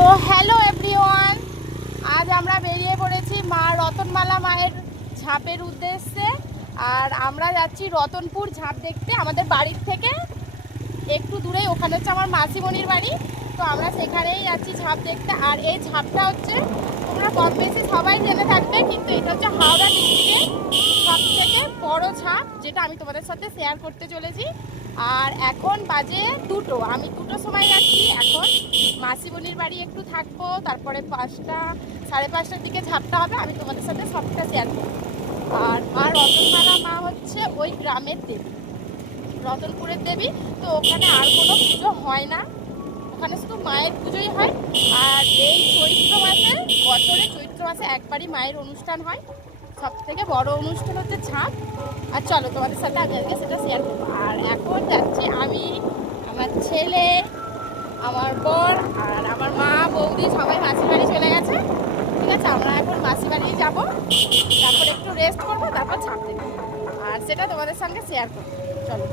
So hello everyone, আজ আমরা বেরিয়ে পড়েছি মা রতনমালা মায়ের ঝাঁপের উদ্দেশ্যে। আর আমরা যাচ্ছি রতনপুর ঝাঁপ দেখতে। আমাদের বাড়ির থেকে একটু দূরে, ওখানে হচ্ছে আমার মাসিমণির বাড়ি। তো আমরা সেখানেই যাচ্ছি ঝাঁপ দেখতে। আর এই ঝাঁপটা হচ্ছে তোমরা কম বেশি সবাই জেনে থাকবে, কিন্তু এটা হচ্ছে হাওড়া ডিস্ট্রিক্টের সব থেকে বড় ঝাঁপ, যেটা আমি তোমাদের সাথে শেয়ার করতে চলেছি। আর এখন বাজে 2টো, আমি 2টোর সময় যাচ্ছি। এখন মাসিমণির বাড়ি একটু থাকবো, তারপরে 5টা 5:30টার দিকে ঝাঁপটা হবে। আমি তোমাদের সাথে সবটা শেয়ার করবো। আর মা রতনমালা মা হচ্ছে ওই গ্রামের দেবী, রতনপুরের দেবী। তো ওখানে আর কোনো পুজো হয় না, ওখানে শুধু মায়ের পুজোই হয়। আর এই চৈত্র মাসে, বছরে চৈত্র মাসে একবারই মায়ের অনুষ্ঠান হয়। সব থেকে বড় অনুষ্ঠান হচ্ছে ঝাঁপ। আর চলো তোমাদের সাথে আমি আজকে সেটা শেয়ার করবো। আর এখন যাচ্ছি আমি, আমার ছেলে, আমার বর আর আমার মা বৌদি সবাই মাসির বাড়ি চলে গেছে। ঠিক আছে, আমরা এখন মাসির বাড়ি যাবো, তারপর একটু রেস্ট করবো, তারপর ঝাঁপ দেবো। আর সেটা তোমাদের সঙ্গে শেয়ার করবো। চলো।